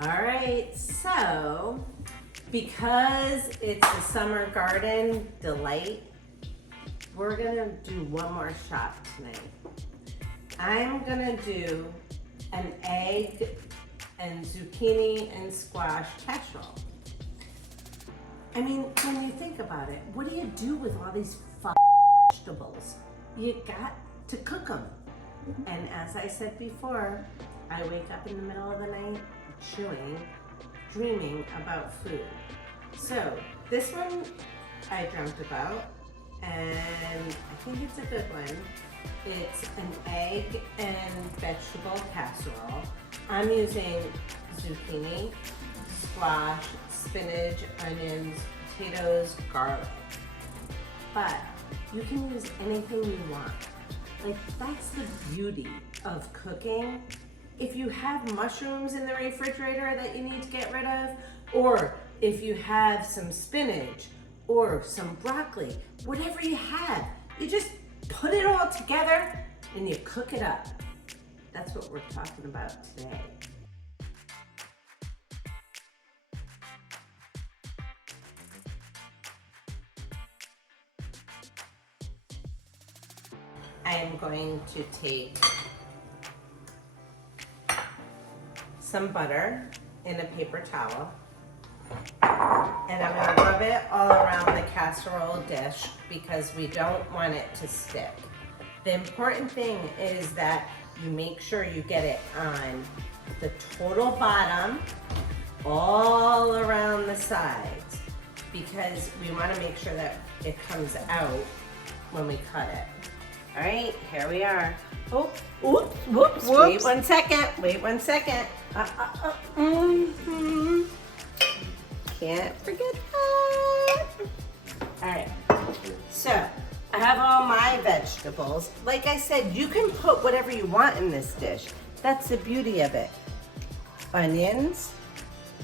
All right, so because it's a summer garden delight, we're gonna do one more shot tonight. I'm gonna do an egg and zucchini and squash casserole. I mean, when you think about it, what do you do with all these vegetables? You got to cook them. And as I said before, I wake up in the middle of the night chewing, dreaming about food. So this one I dreamt about, and I think it's a good one. It's an egg and vegetable casserole. I'm using zucchini, squash, spinach, onions, potatoes, garlic. But you can use anything you want. Like, that's the beauty of cooking. If you have mushrooms in the refrigerator that you need to get rid of, or if you have some spinach or some broccoli, whatever you have, you just put it all together and you cook it up. That's what we're talking about today. I am going to take some butter in a paper towel, and I'm going to rub it all around the casserole dish because we don't want it to stick. The important thing is that you make sure you get it on the total bottom, all around the sides, because we want to make sure that it comes out when we cut it. All right, here we are. Oh, whoops, whoops. Wait 1 second. Wait 1 second. Can't forget that. All right. So I have all my vegetables. Like I said, you can put whatever you want in this dish. That's the beauty of it. Onions,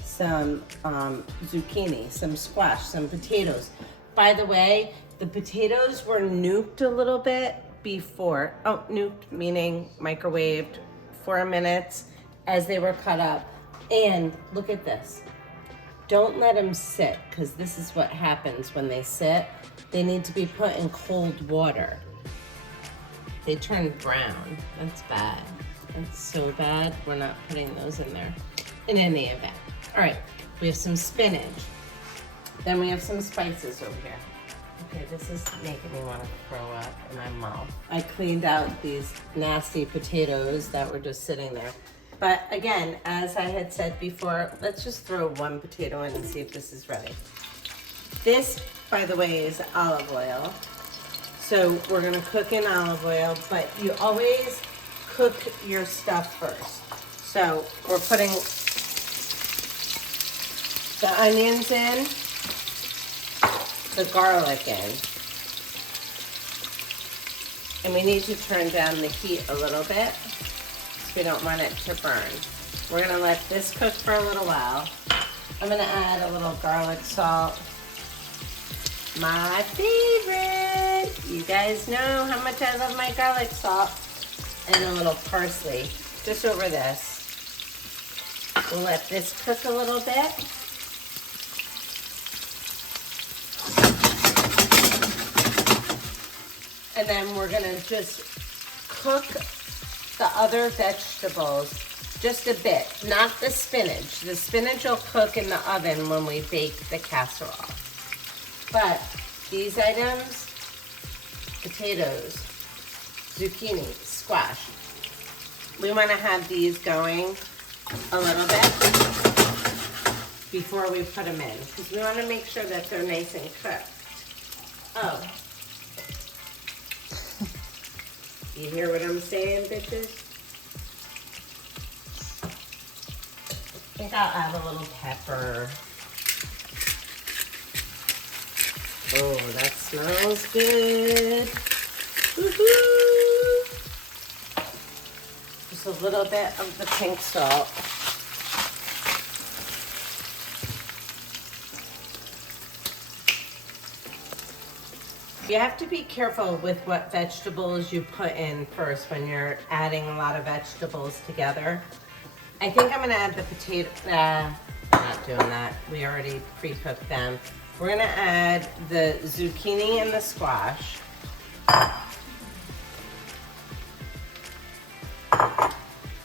some zucchini, some squash, some potatoes. By the way, the potatoes were nuked a little bit before, nuked meaning microwaved 4 minutes as they were cut up. And look at this. Don't let them sit, because this is what happens when they sit. They need to be put in cold water. They turn brown. That's bad. That's so bad. We're not putting those in there in any event. All right, we have some spinach. Then we have some spices over here. Okay, this is making me want to throw up in my mouth. I cleaned out these nasty potatoes that were just sitting there. But again, as I had said before, let's just throw 1 potato in and see if this is ready. This, by the way, is olive oil. So we're gonna cook in olive oil, but you always cook your stuff first. So we're putting the onions in, the garlic in. And we need to turn down the heat a little bit. We don't want it to burn. We're gonna let this cook for a little while. I'm gonna add a little garlic salt. My favorite. You guys know how much I love my garlic salt. And a little parsley, just over this. We'll let this cook a little bit. And then we're gonna just cook the other vegetables just a bit, not the spinach. The spinach will cook in the oven when we bake the casserole. But these items, potatoes, zucchini, squash, we want to have these going a little bit before we put them in, because we want to make sure that they're nice and cooked. Oh. You hear what I'm saying, bitches? I think I'll add a little pepper. Oh, that smells good. Woohoo! Just a little bit of the pink salt. You have to be careful with what vegetables you put in first when you're adding a lot of vegetables together. I think I'm gonna add the potato, I'm not doing that. We already pre-cooked them. We're gonna add the zucchini and the squash.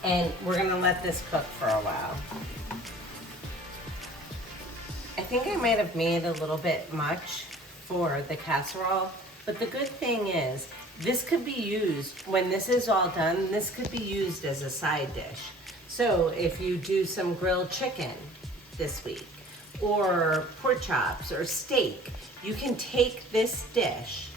And we're gonna let this cook for a while. I think I might have made a little bit much for the casserole, but the good thing is, this could be used, when this is all done, this could be used as a side dish. So if you do some grilled chicken this week, or pork chops, or steak, you can take this dish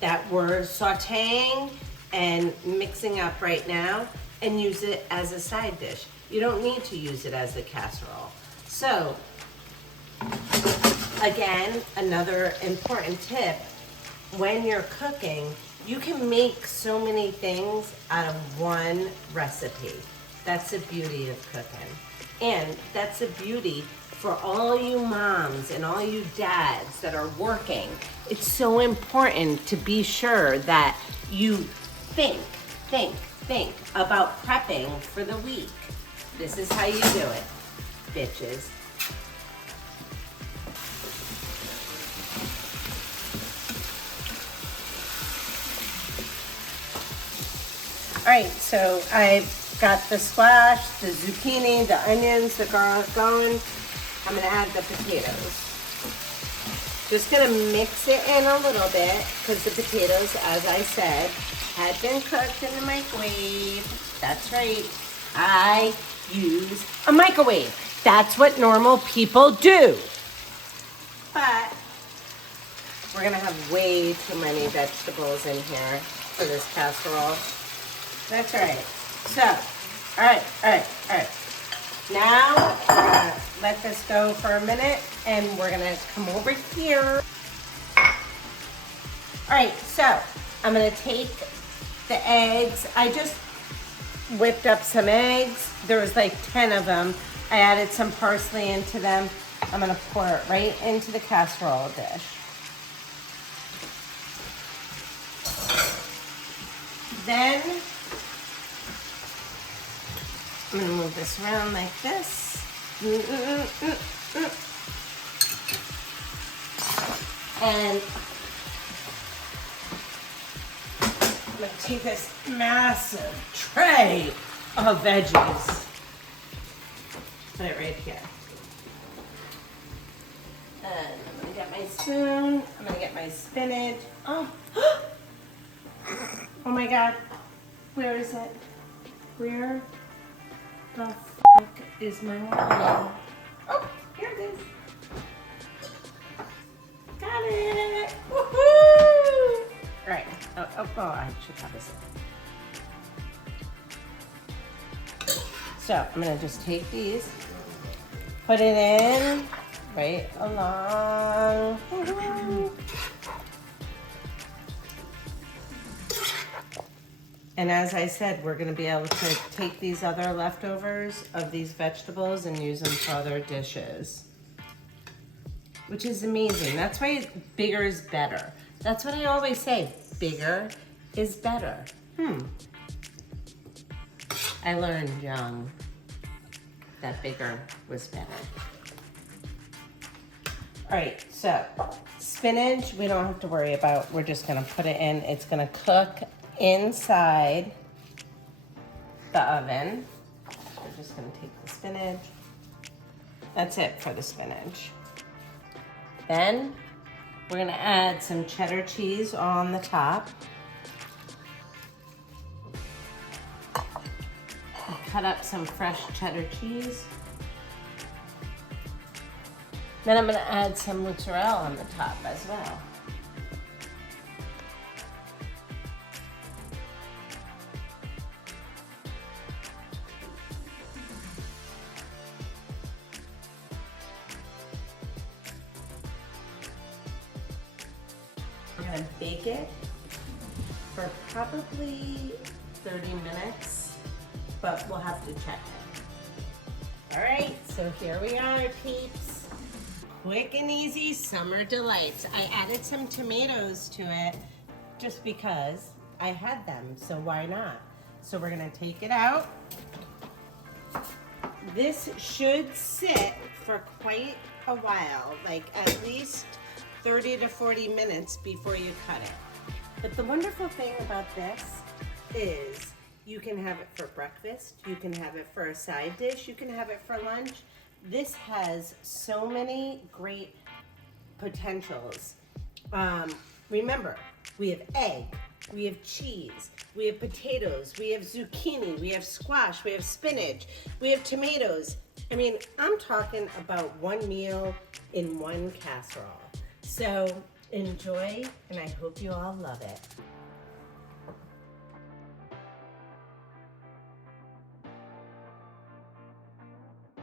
that we're sauteing and mixing up right now and use it as a side dish. You don't need to use it as a casserole. So, again, another important tip, when you're cooking, you can make so many things out of one recipe. That's the beauty of cooking. And that's the beauty for all you moms and all you dads that are working. It's so important to be sure that you think about prepping for the week. This is how you do it, bitches. All right, so I've got the squash, the zucchini, the onions, the garlic going. I'm gonna add the potatoes. Just gonna mix it in a little bit because the potatoes, as I said, had been cooked in the microwave. That's right, I use a microwave. That's what normal people do. But we're gonna have way too many vegetables in here for this casserole. That's right. So, all right. Now, we're gonna let this go for a minute and we're gonna come over here. All right, so I'm gonna take the eggs. I just whipped up some eggs. There was like 10 of them. I added some parsley into them. I'm gonna pour it right into the casserole dish. Then, I'm gonna move this around like this. And I'm gonna take this massive tray of veggies. Put it right here. And I'm gonna get my spoon. I'm gonna get my spinach. Oh, oh my God. Where is it? Where the fuck is my lemon? Oh, here it is. Got it. Woohoo! Right. Oh, I should have this. So I'm gonna just take these, put it in right along. Woohoo! And as I said, we're gonna be able to take these other leftovers of these vegetables and use them for other dishes, which is amazing. That's why bigger is better. That's what I always say, bigger is better. I learned young that bigger was better. All right, so spinach, we don't have to worry about. We're just gonna put it in. It's gonna cook inside the oven. We're just gonna take the spinach. That's it for the spinach. Then we're gonna add some cheddar cheese on the top. Cut up some fresh cheddar cheese. Then I'm gonna add some mozzarella on the top as well. We're gonna bake it for probably 30 minutes, but we'll have to check it. All right, so here we are, peeps. Quick and easy summer delights. I added some tomatoes to it just because I had them, so why not? So we're gonna take it out. This should sit for quite a while, like at least 30 to 40 minutes before you cut it. But the wonderful thing about this is you can have it for breakfast, you can have it for a side dish, you can have it for lunch. This has so many great potentials. Remember, we have egg, we have cheese, we have potatoes, we have zucchini, we have squash, we have spinach, we have tomatoes. I mean, I'm talking about one meal in one casserole. So enjoy, and I hope you all love it.